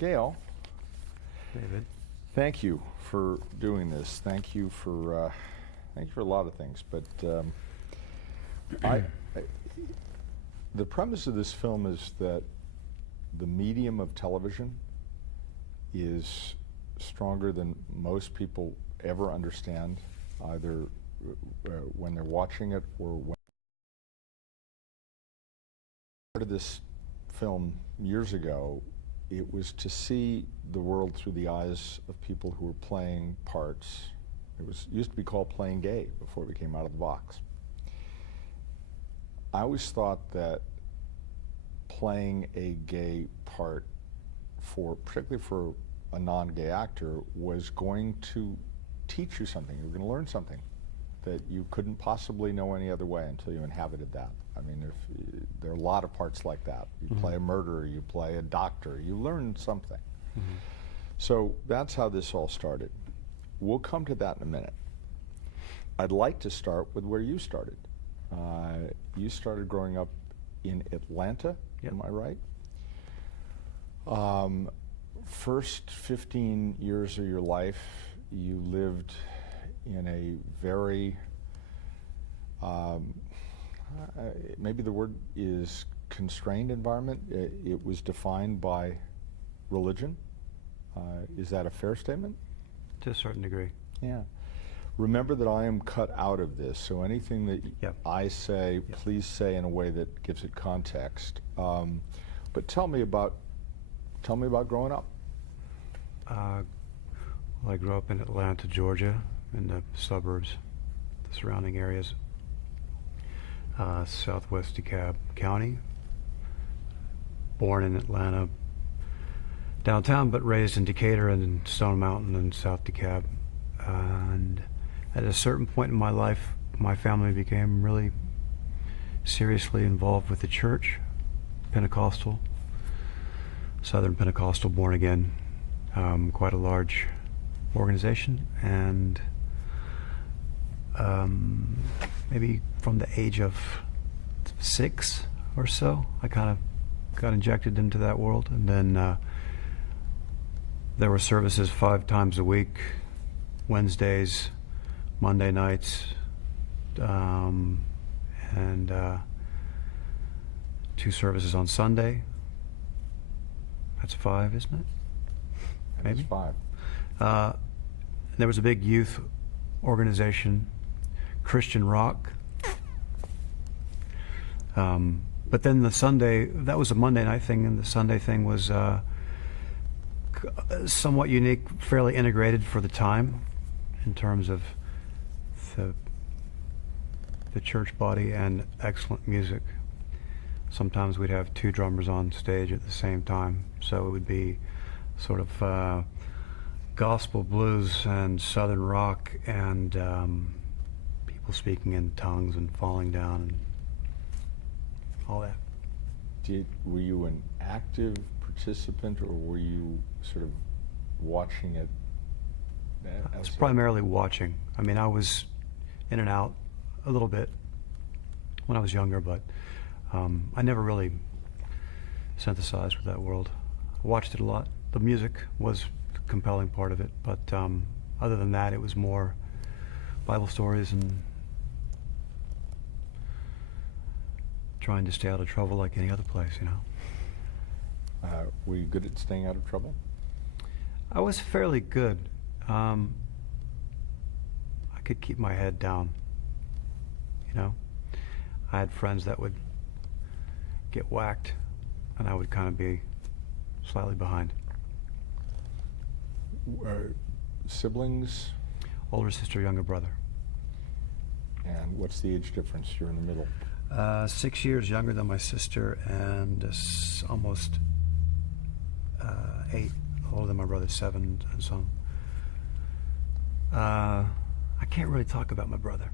Gale, David. thank you for doing this. Thank you for a lot of things. But the premise of this film is that the medium of television is stronger than most people ever understand, either when they're watching it or when. Part of this film years ago, it was to see the world through the eyes of people who were playing parts. It used to be called playing gay before it came out of the box. I always thought that playing a gay part, particularly for a non-gay actor, was going to teach you something. You were going to learn something that you couldn't possibly know any other way until you inhabited that. I mean, there are a lot of parts like that. You play a murderer, you play a doctor, you learn something. So that's how this all started. We'll come to that in a minute. I'd like to start with where you started. You started growing up in Atlanta, am I right? First 15 years of your life, you lived in a very, maybe the word is constrained environment. It was defined by religion. Is that a fair statement? To a certain degree. Yeah. Remember that I am cut out of this, so anything that I say, please say in a way that gives it context. But tell me about growing up. Well, I grew up in Atlanta, Georgia, in the suburbs, the surrounding areas, southwest DeKalb County. Born in Atlanta, downtown, but raised in Decatur and in Stone Mountain and South DeKalb. And at a certain point in my life, my family became really seriously involved with the church, Pentecostal, Southern Pentecostal, born again, quite a large organization. And maybe from the age of 6 or so, I kind of got injected into that world. And then there were services 5 times a week, Wednesdays, Monday nights, and 2 services on Sunday. That's 5, isn't it? Maybe 5. There was a big youth organization, Christian rock. But then the Sunday, that was a Monday night thing, and the Sunday thing was somewhat unique, fairly integrated for the time in terms of the church body and excellent music. Sometimes we'd have 2 drummers on stage at the same time, so it would be sort of gospel blues and southern rock and people speaking in tongues and falling down and all that. Were you an active participant, or were you sort of watching it? I was primarily watching. I mean, I was in and out a little bit when I was younger, but I never really synthesized with that world. I watched it a lot. The music was the compelling part of it, but other than that, it was more Bible stories and trying to stay out of trouble like any other place, you know. Were you good at staying out of trouble? I was fairly good. I could keep my head down, you know. I had friends that would get whacked, and I would kind of be slightly behind. Siblings? Older sister, younger brother. And what's the age difference? You're in the middle. 6 years younger than my sister, and almost 8 older than my brother, 7 and so on. I can't really talk about my brother.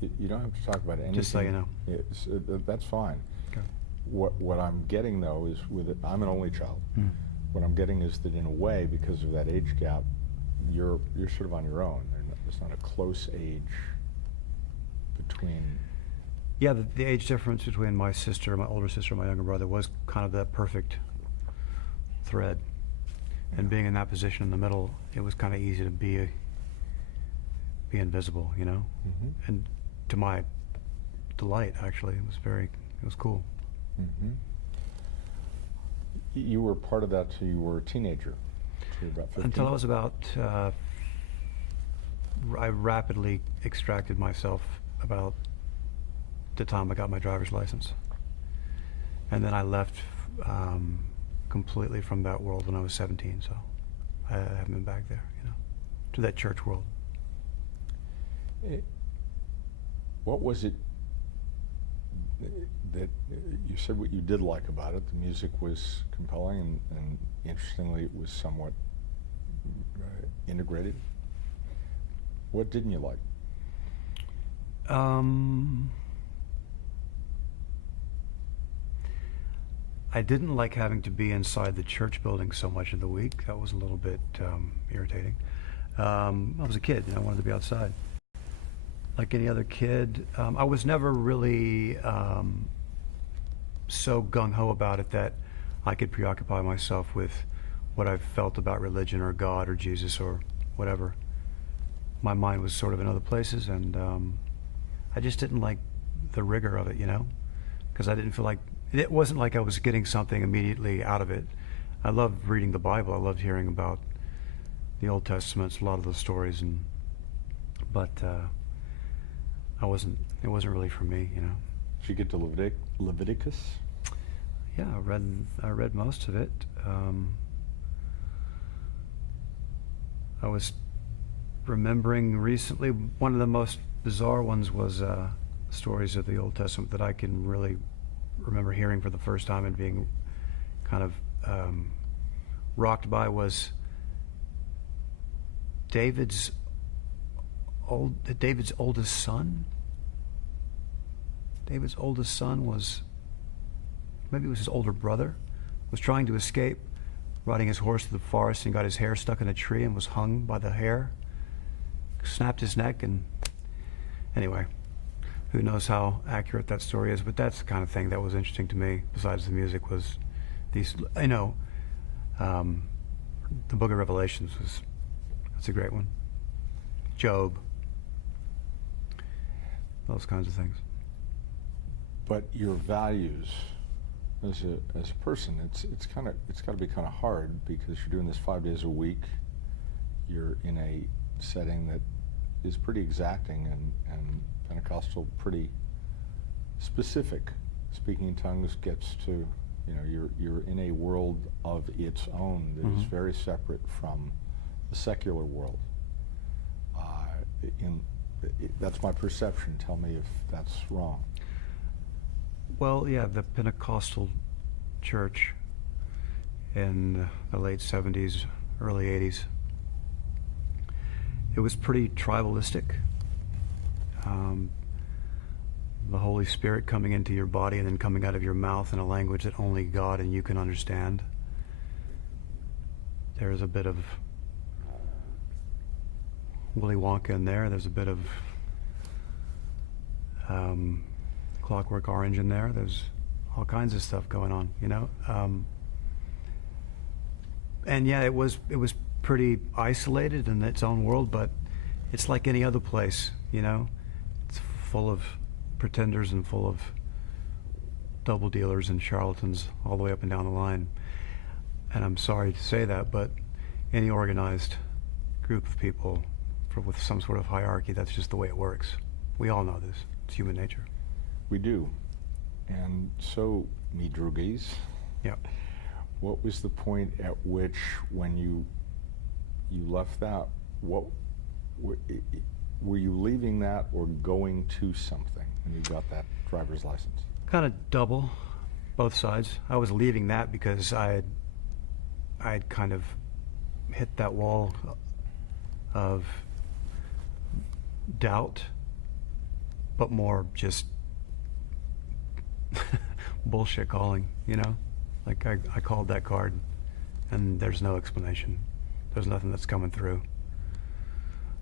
You don't have to talk about anything. Just so you know. That's fine. Okay. What I'm getting, though, is I'm an only child. What I'm getting is that in a way, because of that age gap, you're sort of on your own. There's not a close age between. Yeah, the age difference between my older sister, and my younger brother was kind of that perfect thread. And being in that position in the middle, it was kind of easy to be invisible, you know? Mm-hmm. And to my delight, actually, it was cool. Mm-hmm. You were part of that till you were a teenager. So you were about 15? Until I was about, I rapidly extracted myself about the time I got my driver's license. And then I left completely from that world when I was 17, so I haven't been back there, you know, to that church world. What was it that you said what you did like about it? The music was compelling, and interestingly, it was somewhat integrated. What didn't you like? I didn't like having to be inside the church building so much of the week. That was a little bit irritating. I was a kid, and I wanted to be outside. Like any other kid, I was never really so gung-ho about it that I could preoccupy myself with what I felt about religion or God or Jesus or whatever. My mind was sort of in other places, and I just didn't like the rigor of it, you know, because I didn't feel like, it wasn't like I was getting something immediately out of it. I loved reading the Bible. I loved hearing about the Old Testament, a lot of the stories, but it wasn't really for me, you know. Did you get to Leviticus? Yeah, I read most of it. I was remembering recently, one of the most bizarre ones was stories of the Old Testament that I can really remember hearing for the first time and being kind of rocked by was David's oldest son. David's oldest son was, maybe it was his older brother, was trying to escape, riding his horse through the forest, and got his hair stuck in a tree and was hung by the hair, snapped his neck, and anyway, who knows how accurate that story is, but that's the kind of thing that was interesting to me, besides the music, was these, you know, the Book of Revelations that's a great one. Job, those kinds of things. But your values as a person, it's got to be kind of hard, because you're doing this 5 days a week. You're in a setting that is pretty exacting and Pentecostal, pretty specific. Speaking in tongues gets to, you know, you're in a world of its own that is very separate from the secular world. That's my perception. Tell me if that's wrong. Well, yeah, the Pentecostal church in the late 70s, early 80s, it was pretty tribalistic. The Holy Spirit coming into your body and then coming out of your mouth in a language that only God and you can understand. There's a bit of Willy Wonka in there. There's a bit of Clockwork Orange in there. There's all kinds of stuff going on, you know. And yeah, it was pretty isolated in its own world, but it's like any other place, you know. It's full of pretenders and full of double dealers and charlatans all the way up and down the line. And I'm sorry to say that, but any organized group of people with some sort of hierarchy, that's just the way it works. We all know this. It's human nature. We do. And so, mi drogies. Yep. What was the point at which, when you left that, what were you leaving that or going to something when you got that driver's license? Kind of double, both sides. I was leaving that because I had kind of hit that wall of doubt, but more just bullshit calling, you know? Like I called that card and there's no explanation. There's nothing that's coming through.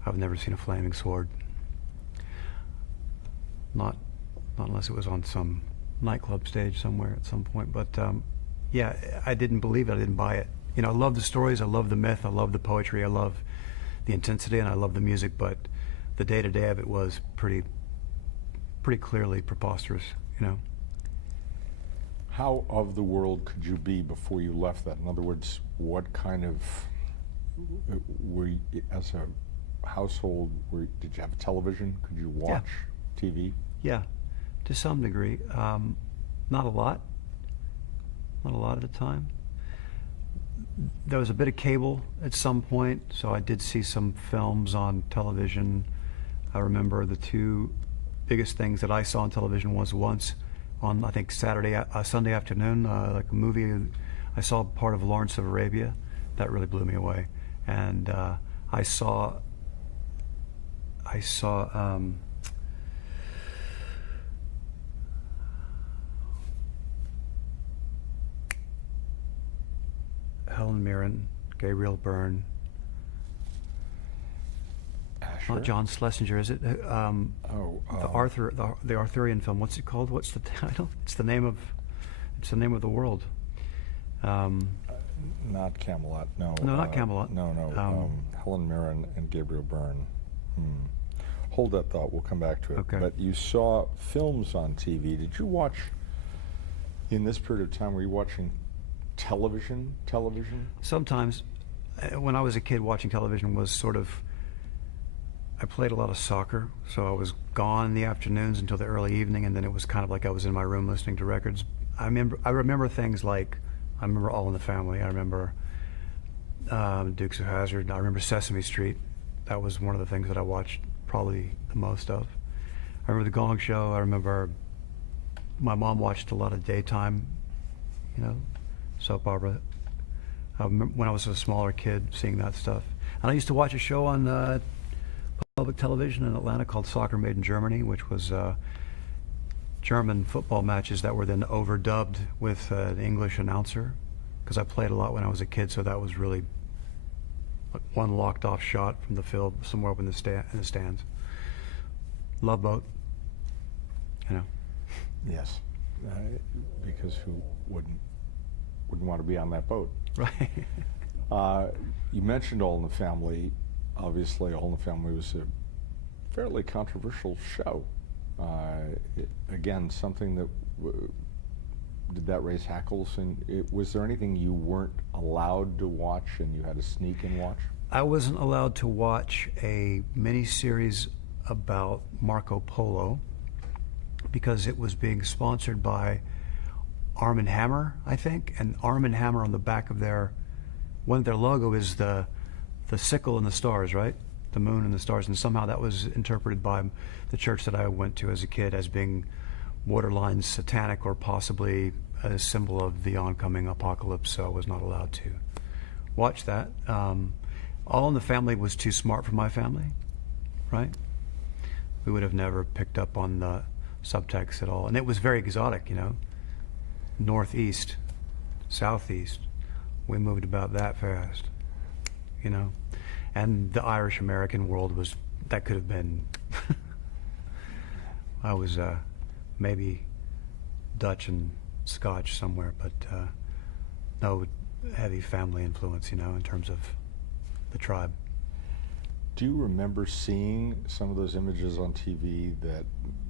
I've never seen a flaming sword. Not unless it was on some nightclub stage somewhere at some point. But yeah, I didn't believe it. I didn't buy it. You know, I love the stories, I love the myth, I love the poetry, I love the intensity, and I love the music, but the day-to-day of it was pretty clearly preposterous, you know. How of the world could you be before you left that? In other words, what kind of were you, as a household? Did you have a television? Could you watch TV? Yeah, to some degree. Not a lot. Not a lot at the time. There was a bit of cable at some point, so I did see some films on television. I remember the two biggest things that I saw on television was once on, I think, Sunday afternoon, like a movie. I saw part of Lawrence of Arabia. That really blew me away. And I saw Helen Mirren, Gabriel Byrne, Asher? not John Schlesinger, is it? The Arthurian film. What's it called? What's the title? It's the name of the world. Not Camelot. No. No, not Camelot. No. Helen Mirren and Gabriel Byrne. Hold that thought. We'll come back to it. Okay. But you saw films on TV. Did you watch, in this period of time, were you watching television? Sometimes. When I was a kid, watching television was sort of, I played a lot of soccer, so I was gone in the afternoons until the early evening, and then it was kind of like I was in my room listening to records. I remember things like, I remember All in the Family. I remember Dukes of Hazzard. I remember Sesame Street. That was one of the things that I watched probably the most of. I remember The Gong Show. I remember my mom watched a lot of daytime, you know, soap opera. I remember when I was a smaller kid seeing that stuff. And I used to watch a show on public television in Atlanta called Soccer Made in Germany, which was German football matches that were then overdubbed with an English announcer, because I played a lot when I was a kid, so that was really like one locked off shot from the field somewhere up in the stands. Love Boat, you know. Yes, because who wouldn't want to be on that boat? Right. You mentioned All in the Family. Obviously, All in the Family was a fairly controversial show. Again, something that did that raise hackles? And was there anything you weren't allowed to watch and you had to sneak and watch? I wasn't allowed to watch a mini-series about Marco Polo because it was being sponsored by Arm & Hammer, I think, and Arm & Hammer on the back of one of their logo is the sickle and the stars, right? The moon and the stars, and somehow that was interpreted by the church that I went to as a kid as being borderline satanic or possibly a symbol of the oncoming apocalypse, so I was not allowed to watch that. All in the Family was too smart for my family, right? We would have never picked up on the subtext at all, and it was very exotic, you know. Northeast, southeast, we moved about that fast, you know. And the Irish-American world that could have been, I was maybe Dutch and Scotch somewhere, but no heavy family influence, you know, in terms of the tribe. Do you remember seeing some of those images on TV that,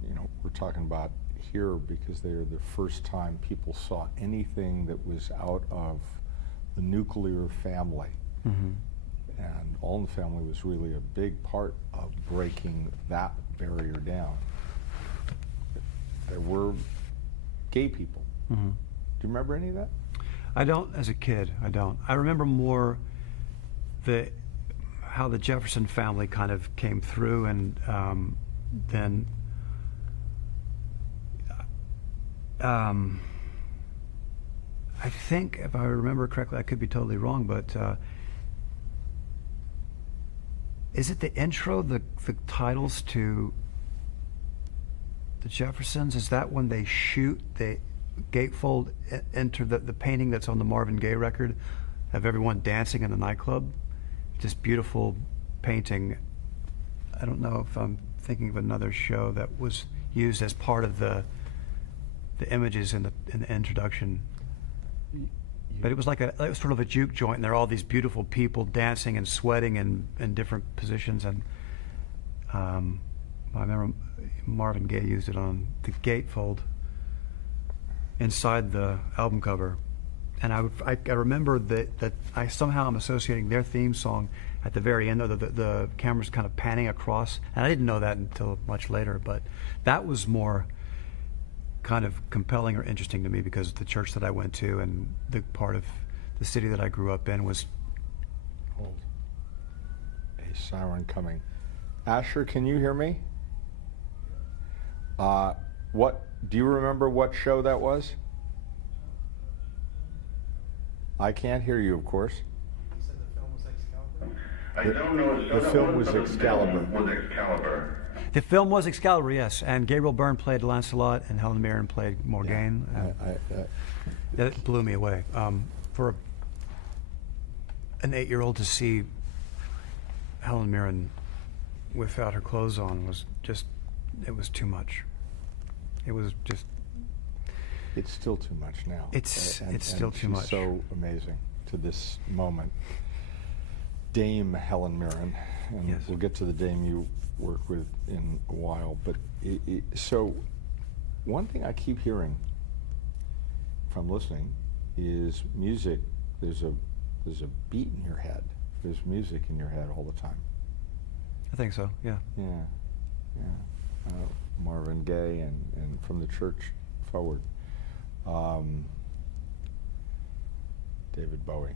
you know, we're talking about here because they're the first time people saw anything that was out of the nuclear family? Mm-hmm. And All in the Family was really a big part of breaking that barrier down. There were gay people. Mm-hmm. Do you remember any of that? I don't, as a kid, I don't. I remember more how the Jefferson family kind of came through, and then I think, if I remember correctly, I could be totally wrong, but is it the intro, the titles to the Jeffersons? Is that when they shoot the gatefold into the painting that's on the Marvin Gaye record of everyone dancing in the nightclub? This beautiful painting. I don't know if I'm thinking of another show that was used as part of the images in the introduction. You But it was it was sort of a juke joint, and there are all these beautiful people dancing and sweating in different positions. And I remember Marvin Gaye used it on the gatefold inside the album cover. And I remember that I somehow am associating their theme song at the very end, the camera's kind of panning across. And I didn't know that until much later, but that was more kind of compelling or interesting to me because the church that I went to and the part of the city that I grew up in was. Hold. A siren coming. Asher, can you hear me? What do you remember what show that was? I can't hear you, of course. You said the film was Excalibur? I don't know. The film was Excalibur. The film was Excalibur, yes. And Gabriel Byrne played Lancelot, and Helen Mirren played Morgaine. Yeah, That blew me away. For an 8-year-old to see Helen Mirren without her clothes on was just, it was too much. It was just. It's still too much now. It's still too much. So amazing to this moment. Dame Helen Mirren, and yes. We'll get to the dame you work with in a while. But so one thing I keep hearing from listening is music. There's a beat in your head. There's music in your head all the time. I think so. Yeah. Yeah. Marvin Gaye and from the church forward. David Bowie.